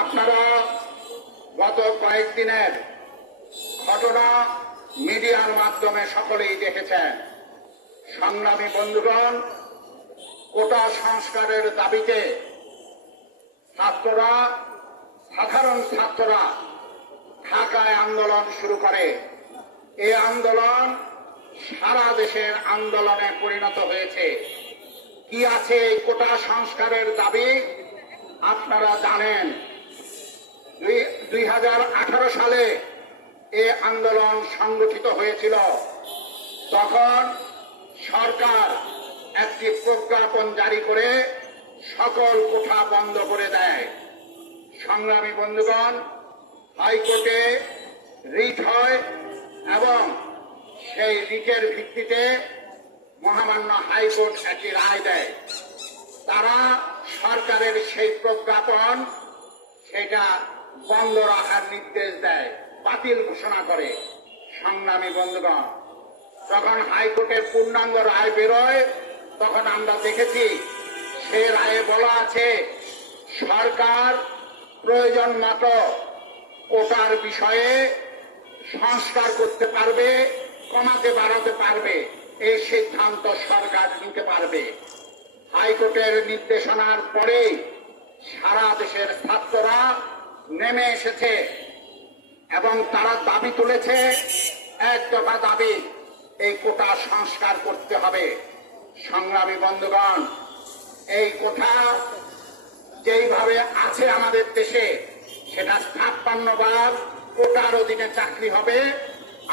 আপনারা গত কয়েকদিনের ঘটনা মিডিয়ার মাধ্যমে সকলেই দেখেছেন। সংগ্রামী বন্ধুগণ, কোটা সংস্কারের দাবিতে সাধারণ ছাত্ররা ঢাকায় আন্দোলন শুরু করে। এই আন্দোলন সারা দেশের আন্দোলনে পরিণত হয়েছে। কি আছে এই কোটা সংস্কারের দাবি আপনারা জানেন। 2018 সালে এই আন্দোলন সংগঠিত হয়েছিল। তখন সরকার একটি প্রজ্ঞাপন জারি করে সকল কোঠা বন্ধ করে দেয়। সংগ্রামী বন্ধুগণ, হাইকোর্টে রিট হয় এবং সেই রিটের ভিত্তিতে মহামান্য হাইকোর্ট একটি রায় দেয়। তারা সরকারের সেই প্রজ্ঞাপন সেটা বন্ধ রাখার নির্দেশ দেয়, বাতিল ঘোষণা করে। সংগ্রামী বন্ধুগণ, যখন হাইকোর্টের পূর্ণাঙ্গ রায় বেরোয় তখন আমরা দেখেছি সে রায়ে বলা আছে সরকার প্রয়োজন মতো কোটার বিষয়ে সংস্কার করতে পারবে, কমাতে বাড়াতে পারবে, এই সিদ্ধান্ত সরকার নিতে পারবে। হাইকোর্টের নির্দেশনার পরে সারা দেশের ছাত্ররা নেমে এসেছে এবং তারা দাবি তুলেছে, এক দফা দাবি, এই কোটা সংস্কার করতে হবে। সংগ্রামী বন্ধুগণ, এই কোটা যেইভাবে আছে আমাদের দেশে, সেটা 56 বার কোটার অধীনে চাকরি হবে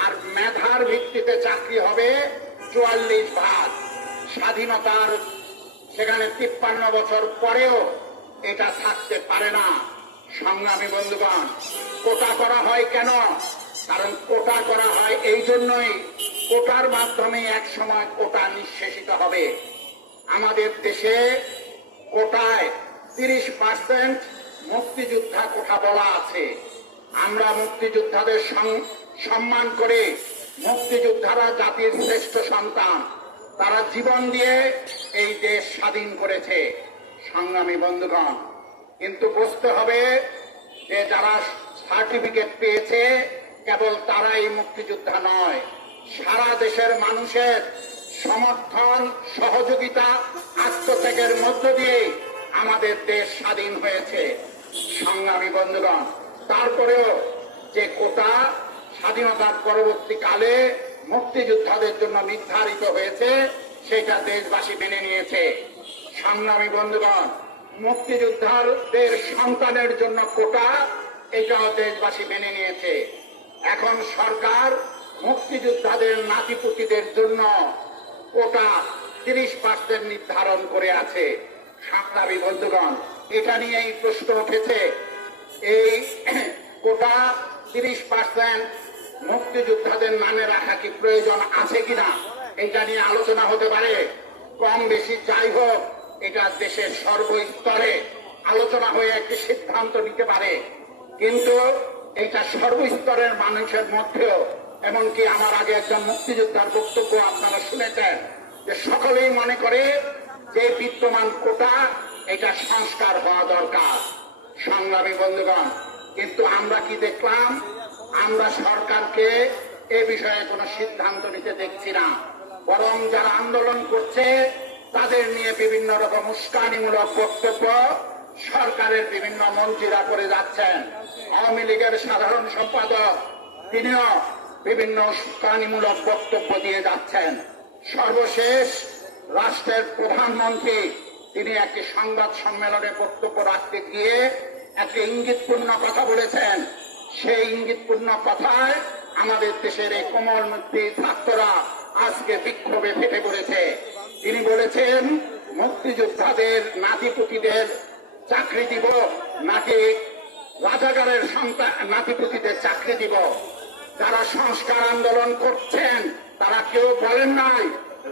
আর মেধার ভিত্তিতে চাকরি হবে 44 ভাগ। স্বাধীনতার সেখানে 53 বছর পরেও এটা থাকতে পারে না। সংগ্রামী বন্ধুগণ, কোটা করা হয় কেন? কারণ কোটা করা হয় এই জন্যই, কোটার মাধ্যমে এক সময় কোটা নিঃশেষিত হবে। আমাদের দেশে কোটায় 30% মুক্তিযোদ্ধা কোটা বলা আছে। আমরা মুক্তিযোদ্ধাদের সম্মান করে, মুক্তিযোদ্ধারা জাতির শ্রেষ্ঠ সন্তান, তারা জীবন দিয়ে এই দেশ স্বাধীন করেছে। সংগ্রামী বন্ধুগণ, কিন্তু বুঝতে হবে যে যারা সার্টিফিকেট পেয়েছে কেবল তারাই মুক্তিযোদ্ধা নয়, সারা দেশের মানুষের সমর্থন, সহযোগিতা, আত্মত্যাগের মধ্য দিয়ে আমাদের দেশ স্বাধীন হয়েছে। সংগ্রামী বন্ধুগণ, তারপরেও যে কোটা স্বাধীনতার পরবর্তীকালে মুক্তিযোদ্ধাদের জন্য নির্ধারিত হয়েছে সেটা দেশবাসী মেনে নিয়েছে। সংগ্রামী বন্ধুগণ, মুক্তিযোদ্ধাদের সন্তানের জন্য কোটা, এটাও দেশবাসী মেনে নিয়েছে। এখন সরকার মুক্তিযোদ্ধাদের নাতিপুতিদের জন্য কোটা 30% নির্ধারণ করে আছে। সংগ্রামী বন্ধুগণ, এটা নিয়েই প্রশ্ন উঠেছে, এই কোটা 30% মুক্তিযোদ্ধাদের নামে রাখা কি প্রয়োজন আছে কিনা, এটা নিয়ে আলোচনা হতে পারে। কম বেশি যাই হোক, এটা দেশের সর্বস্তরে আলোচনা হয়ে একটি সিদ্ধান্ত নিতে পারে। কিন্তু এটা সর্বস্তরের মানুষের মধ্যেও, এমনকি আমার আগে একজন মুক্তিযোদ্ধার বক্তব্য আপনারা শুনেছেন, যে সকলেই মনে করে যে বিদ্যমান কোটা এটা সংস্কার হওয়া দরকার। সংগ্রামী বন্ধুগণ, কিন্তু আমরা কি দেখলাম? আমরা সরকারকে এ বিষয়ে কোনো সিদ্ধান্ত নিতে দেখছি না, বরং যারা আন্দোলন করছে তাদের নিয়ে বিভিন্ন রকম উস্কানিমূলক বক্তব্য সরকারের বিভিন্ন মন্ত্রীরা করে যাচ্ছেন। আওয়ামী লীগের সাধারণ সম্পাদক তিনিও বিভিন্ন উস্কানিমূলক বক্তব্য দিয়ে যাচ্ছেন। সর্বশেষ রাষ্ট্রের প্রধানমন্ত্রী তিনি একটি সংবাদ সম্মেলনে বক্তব্য রাখতে গিয়ে একটি ইঙ্গিতপূর্ণ কথা বলেছেন। সেই ইঙ্গিতপূর্ণ কথায় আমাদের দেশের এই কোমলমতি ছাত্ররা আজকে বিক্ষোভে ফেটে পড়েছে। তিনি বলেছেন, মুক্তিযোদ্ধাদের নাতিপুতিদের চাকরি দিব নাকি রাজাকারের নাতিপুতিদের চাকরি দিব? যারা সংস্কার আন্দোলন করছেন তারা কেউ বলেন নাই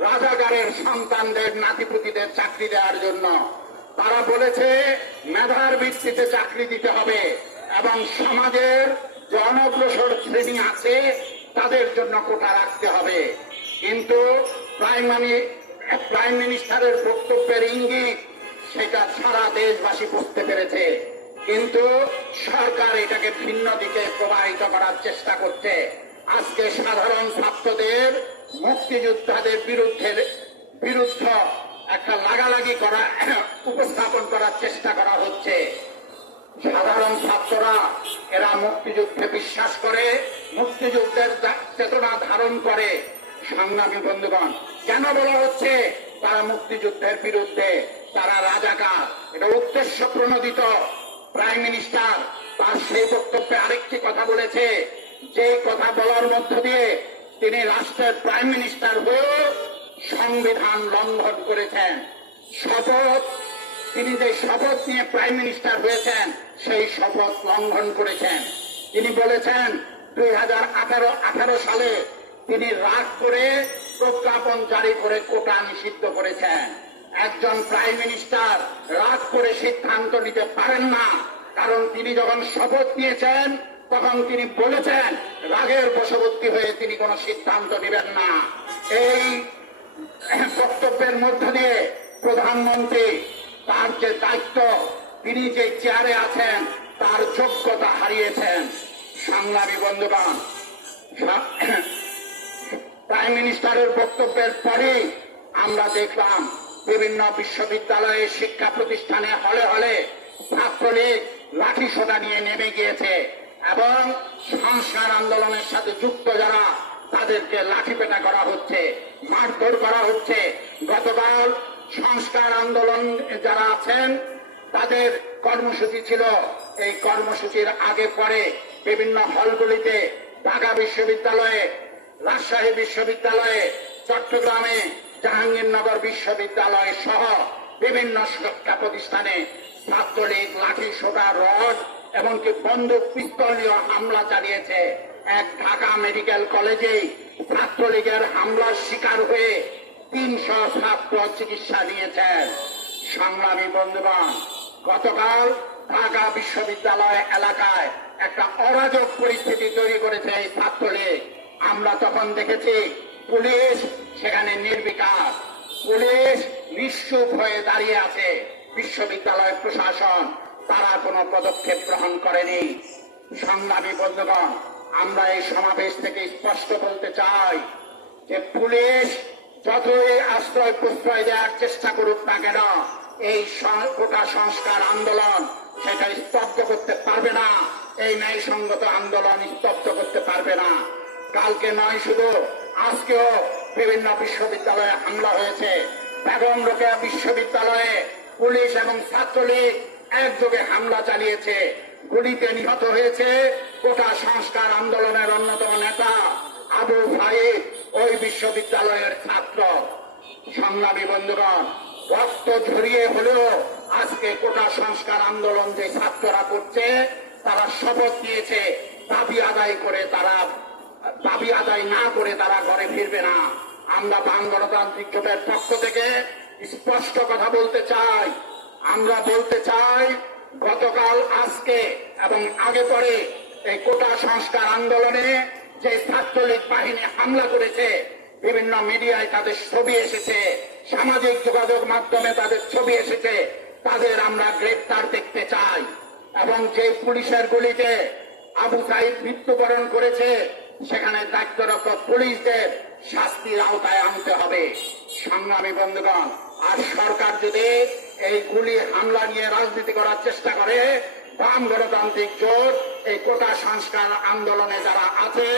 রাজাকারের সন্তানদের নাতিপুতিদের চাকরি দেওয়ার জন্য। তারা বলেছে মেধার ভিত্তিতে চাকরি দিতে হবে এবং সমাজের যে অনগ্রসর শ্রেণী আছে তাদের জন্য কোটা রাখতে হবে। কিন্তু প্রাইম মিনিস্টারের বক্তব্যের ইঙ্গিত সেটা সারা দেশবাসী বুঝতে পেরেছে। কিন্তু সরকার এটাকে ভিন্ন দিকে প্রবাহিত করার চেষ্টা করছে। আজকে সাধারণ ছাত্রদের মুক্তিযোদ্ধাদের বিরুদ্ধে একটা লাগালাগি করা উপস্থাপন করার চেষ্টা করা হচ্ছে। সাধারণ ছাত্ররা এরা মুক্তিযুদ্ধে বিশ্বাস করে, মুক্তিযুদ্ধের চেতনা ধারণ করে। সংগ্রামী বন্ধুগণ, কেন বলা হচ্ছে তারা মুক্তিযুদ্ধের বিরুদ্ধে, তারা রাজাকার? এটা উদ্দেশ্য প্রণোদিত। প্রাইম মিনিস্টার তার সেই বক্তব্যে আরেকটি কথা বলেছে, যে কথা বলার মধ্য দিয়ে তিনি রাষ্ট্রের প্রাইম মিনিস্টার হয়েও সংবিধান লঙ্ঘন করেছেন। তিনি যে শপথ নিয়ে প্রাইম মিনিস্টার হয়েছেন সেই শপথ লঙ্ঘন করেছেন। তিনি বলেছেন 2018 সালে তিনি রাগ করে প্রজ্ঞাপন জারি করে কোটা নিষিদ্ধ করেছেন। একজন প্রাইম মিনিস্টার রাগ করে সিদ্ধান্ত নিতে পারেন না, কারণ তিনি যখন শপথ নিয়েছেন তখন তিনি বলেছেন রাগের বশবর্তী হয়ে তিনি কোনো সিদ্ধান্ত নেবেন না। এই বক্তব্যের মধ্য দিয়ে প্রধানমন্ত্রী তার যে দায়িত্ব, তিনি যে চেয়ারে আছেন তার যোগ্যতা হারিয়েছেন। সংগ্রামী বন্ধুগণ, প্রাইম মিনিস্টারের বক্তব্যের পরেই আমরা দেখলাম বিভিন্ন বিশ্ববিদ্যালয়ে, শিক্ষা প্রতিষ্ঠানে হলে হলে ছাত্রলীগ লাঠি সোটা নিয়ে নেমে গিয়েছে এবং সংস্কার আন্দোলনের সাথে যুক্ত যারা তাদেরকে লাঠিপেটা করা হচ্ছে, মারধর করা হচ্ছে। গতকাল সংস্কার আন্দোলন যারা আছেন তাদের কর্মসূচি ছিল, এই কর্মসূচির আগে পরে বিভিন্ন হলগুলিতে ঢাকা বিশ্ববিদ্যালয়ে, রাজশাহী বিশ্ববিদ্যালয়ে, চট্টগ্রামে জাহাঙ্গীরনগর বিশ্ববিদ্যালয় সহ বিভিন্ন শিক্ষা প্রতিষ্ঠানে ছাত্রলীগ লাঠি সোটা, রড এমনকি বন্দুক, পিস্তল নিয়ে হামলা চালিয়েছে। এক ঢাকা মেডিকেল কলেজে ছাত্রলীগের হামলার শিকার হয়ে 300 ছাত্র চিকিৎসা নিয়েছেন। সংগ্রামী বন্ধুগণ, গতকাল ঢাকা বিশ্ববিদ্যালয় এলাকায় একটা অরাজক পরিস্থিতি তৈরি করেছে এই ছাত্রলীগ। আমরা তখন দেখেছি পুলিশ সেখানে নির্বিকার, পুলিশ নিশ্চুপ হয়ে দাঁড়িয়ে আছে। বিশ্ববিদ্যালয় প্রশাসন তারা কোনো পদক্ষেপ গ্রহণ করেনি। সংগ্রামী বন্ধুগণ, আমরা এই সমাবেশ থেকে স্পষ্ট বলতে চাই যে পুলিশ যতই আশ্রয় প্রশ্রয় দেওয়ার চেষ্টা করুক না কেন, এই কোটা সংস্কার আন্দোলন সেটা স্তব্ধ করতে পারবে না। এই ন্যায়সঙ্গত আন্দোলন স্তব্ধ করতে পারবে না। কালকে নয়, শুধু আজকেও বিভিন্ন বিশ্ববিদ্যালয়ে হামলা হয়েছে। বেগম রোকেয়া বিশ্ববিদ্যালয়ে পুলিশ এবং ছাত্রলীগ একযোগে হামলা চালিয়েছে। গুলিতে নিহত হয়েছে কোটা সংস্কার আন্দোলনের অন্যতম নেতা আবু সাইদ, ওই বিশ্ববিদ্যালয়ের ছাত্র। সংগ্রামী বন্ধুগণ, রক্ত ঝরিয়ে হলেও আজকে কোটা সংস্কার আন্দোলন যে ছাত্ররা করছে তারা শপথ নিয়েছে দাবি আদায় না করে তারা ঘরে ফিরবে না। আমরা বাম গণতান্ত্রিক জোটের পক্ষ থেকে স্পষ্ট কথা বলতে চাই। আমরা বলতে চাই গতকাল, আজকে এবং আগে পরে এই কোটা সংস্কার আন্দোলনে যে ছাত্রলীগ বাহিনী হামলা করেছে, বিভিন্ন মিডিয়ায় তাদের ছবি এসেছে, সামাজিক যোগাযোগ মাধ্যমে তাদের ছবি এসেছে, তাদের আমরা গ্রেপ্তার দেখতে চাই। এবং যে পুলিশের গুলিতে আবু সাইদ মৃত্যুবরণ করেছে সেখানে দায়িত্বরত পুলিশদের শাস্তির আওতায় আনতে হবে। সংগ্রামী বন্ধুগণ, আর সরকার যদি এই গুলি হামলা নিয়ে রাজনীতি করার চেষ্টা করে, বাম গণতান্ত্রিক জোট এই কোটা সংস্কার আন্দোলনে যারা আছে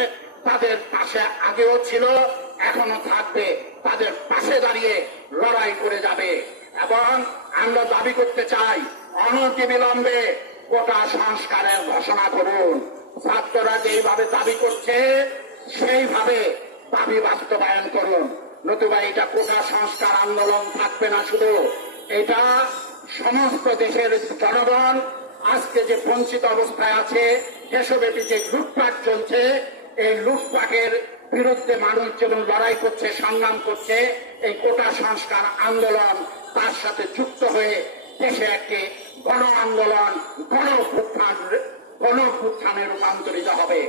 তাদের পাশে আগেও ছিল, এখনো থাকবে, তাদের পাশে দাঁড়িয়ে লড়াই করে যাবে। এবং আমরা দাবি করতে চাই অনতিবিলম্বে কোটা সংস্কারের ঘোষণা করুন। ছাত্ররা যেইভাবে দাবি করছে সেইভাবে দাবি বাস্তবায়ন করুন, নতুবা এটা কোটা সংস্কার আন্দোলন থাকবে না, শুধু এটা সমস্ত দেশের জনগণ আজকে যে বঞ্চিত অবস্থায় আছে, দেশব্যাপী যে লুটপাট চলছে, এই লুটপাটের বিরুদ্ধে মানুষ যেমন লড়াই করছে, সংগ্রাম করছে, এই কোটা সংস্কার আন্দোলন তার সাথে যুক্ত হয়ে দেশে একটি গণ আন্দোলন, গণ উত্থানে রূপান্তরিত হবে।